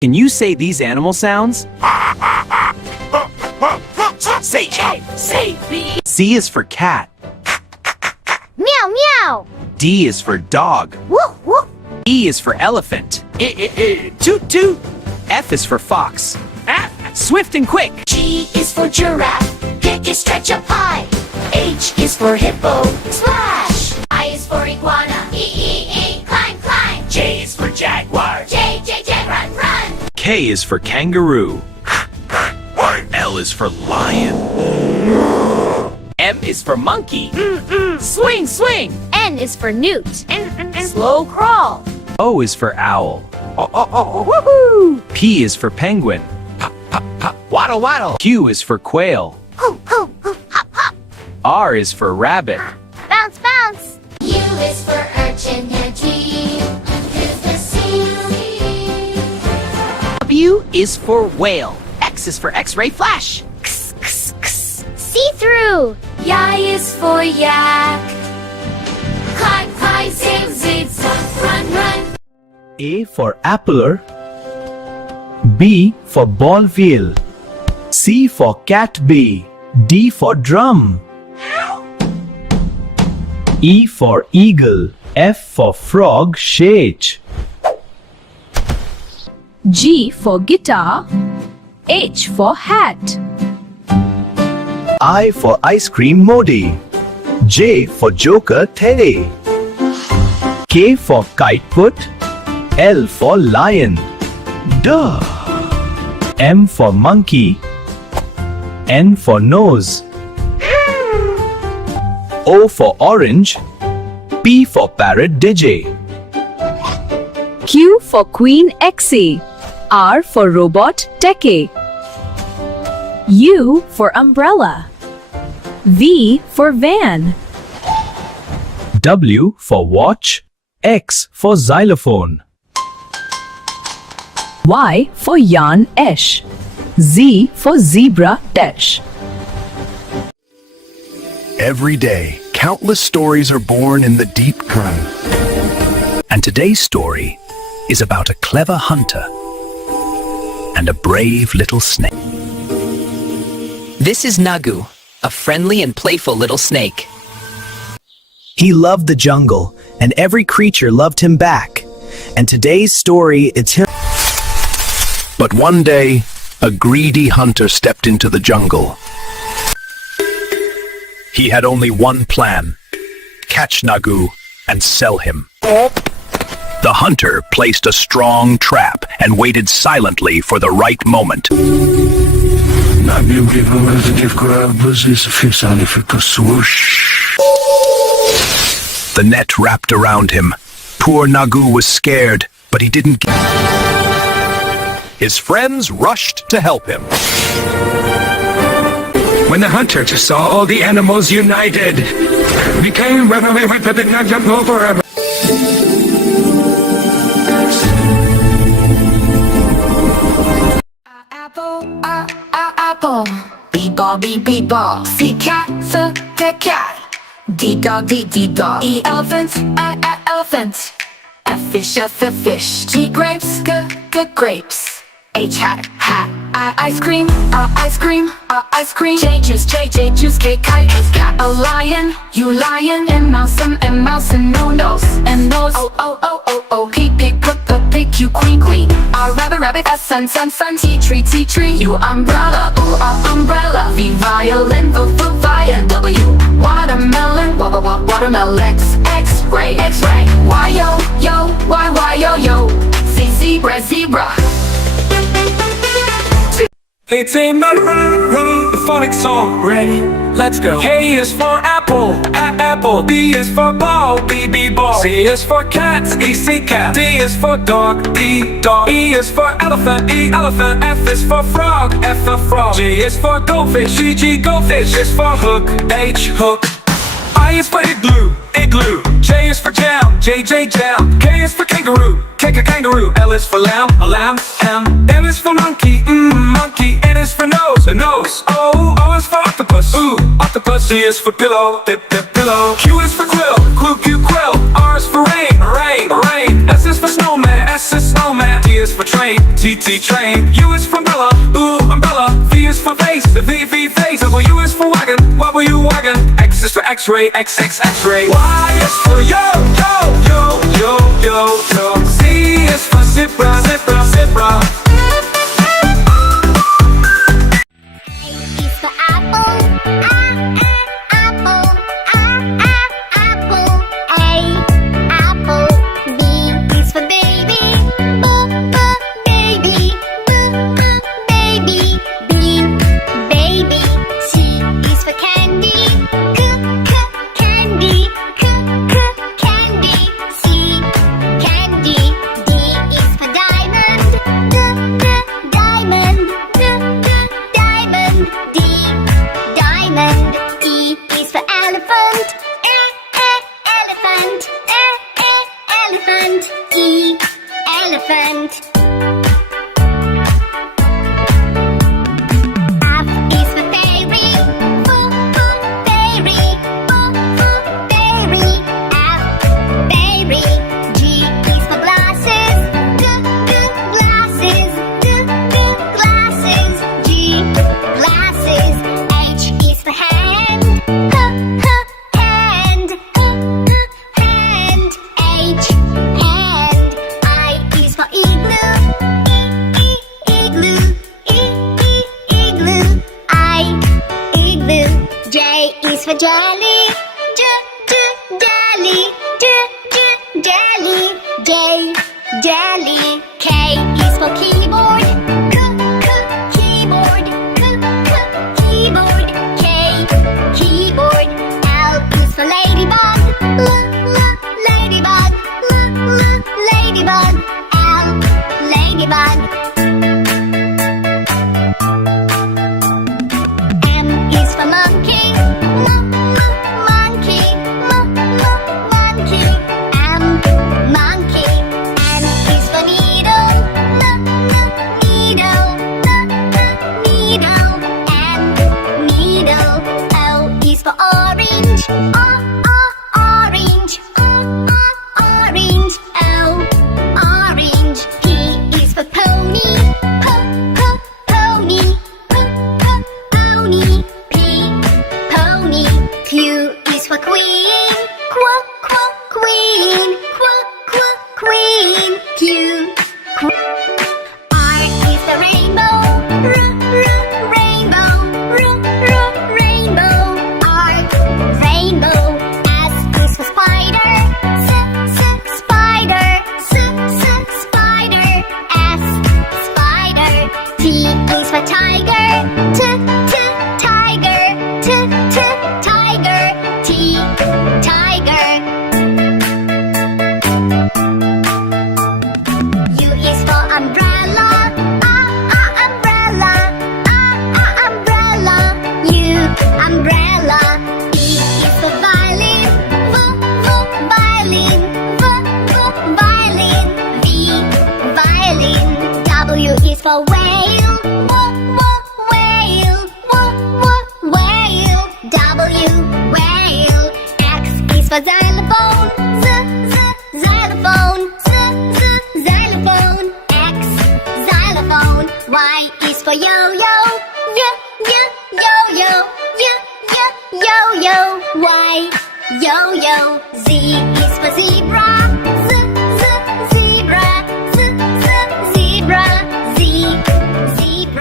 Can you say these animal sounds? Say A, say B. C is for cat. Meow meow. D is for dog. Woof woof. E is for elephant. Toot toot. F is for fox. Swift and quick. G is for giraffe. H is stretch up high. H is for hippo. Splash. I is for iguana. E, climb, climb. J is for jaguar. J, run, run. K is for kangaroo. L is for lion. M is for monkey. Swing, swing. N is for newt. Slow crawl. O is for owl. Woohoo. P is for penguin. Waddle, waddle. Q is for quail. Hoo hoo hoo hop hop. R is for rabbit. Bounce bounce. U is for urchin and T is the sea. W is for whale. X is for X-ray flash. See through. Y is for yak. Climb, climb, zig, zig, zag, run, run. A for appler, B for ball wheel, C for cat bee, D for drum, E for eagle, F for frog shake, G for guitar, H for hat, I for ice cream Modi, J for joker Teddy, K for kite put, L for lion, duh, M for monkey, N for nose, O for orange, P for parrot DJ, Q for queen Xe, R for robot Teke, U for umbrella, V for van, W for watch, X for xylophone, Y for yarn esh, Z for zebra dash. Every day, countless stories are born in the deep current. And today's story is about a clever hunter and a brave little snake. This is Nagu, a friendly and playful little snake. He loved the jungle, and every creature loved him back. And today's story, it's him. But one day, a greedy hunter stepped into the jungle. He had only one plan: catch Nagu and sell him. The hunter placed a strong trap and waited silently for the right moment. The net wrapped around him. Poor Nagu was scared, but he didn't. His friends rushed to help him. When the hunter just saw all the animals united, became over. Apple. B-ball, B-ball. C-cat, C-cat. D-dog, D-dog. E-elephant, elephant. F-fish, F-fish. G-grapes, G-grapes. H-hat, hat. I-ice cream, ice cream, ice cream. J-juice, J-juice. K-kite, cat. A lion, you lion. And mouse, and no nose. And nose, oh. Pig, pig, you queen. Rabbit, sun. T-tree, you umbrella. Ooh, umbrella. V, violin, violin. W, watermelon, watermelon. X-ray. Y, yo. Z, zebra. It's a the Phonics song. Ready? Let's go. A is for apple, apple. B is for ball, B ball. C is for cat, C cat. D is for dog, D dog. E is for elephant, E elephant. F is for frog, F frog. G is for goldfish, G goldfish. Is for hook, H hook. I is for igloo. J is for jam, J jam. K is for kangaroo, kangaroo. L is for lamb, M is for monkey, monkey. N is for nose, O is for octopus, octopus. C is for pillow, pillow. Q is for quill, quill. R is for rain. S is for snowman, snowman. T is for train, T train. U is for umbrella, ooh umbrella. V is for face, V face. W is for wagon, W wagon. X is for X-ray, X-ray. Y is for yo. Z is for zebra. Is for apple. Apple. Apple. Apple. B is for baby. Baby. Baby. C is for candy. Candy. Candy. C candy. D is for diamond. Diamond. Diamond. D diamond. E is for elephant. Elephant. Elephant. E elephant. F is for fairy. Fairy. Fairy. F fairy. G is for glasses. Glasses. Glasses. G glasses. H is for hand. Hand. Hand. H hand. I is for igloo. Igloo. Igloo. I igloo. J is for jelly. Jelly. Jelly. J jelly. K is for keyboard. Keyboard. Keyboard. K keyboard. L is for ladybug. Ladybug. Ladybug. L ladybug. M is for monkey. Monkey. Monkey. M monkey. N is for needle. Needle. Needle. N needle. O is for orange. Orange. Orange. O orange. P is for pony. Pony. Pony. P pony. Q is for queen. Queen. Queen. Q. R is the rainbow. Rainbow. Rainbow. R rainbow. S is for spider. Spider. Spider. S spider. T is for tiger. Tiger. Tiger. T tiger. U is for umbrella. Umbrella. Umbrella. U umbrella. V is for violin. Violin. Violin. V violin. W is for whale. Whale. Whale. W whale. X is for xylophone. Xylophone. Xylophone. X xylophone. Y is for yo-yo. Yo-yo. Yo-yo. Y yo-yo. Z is for zebra. Zebra. Zebra. Z zebra.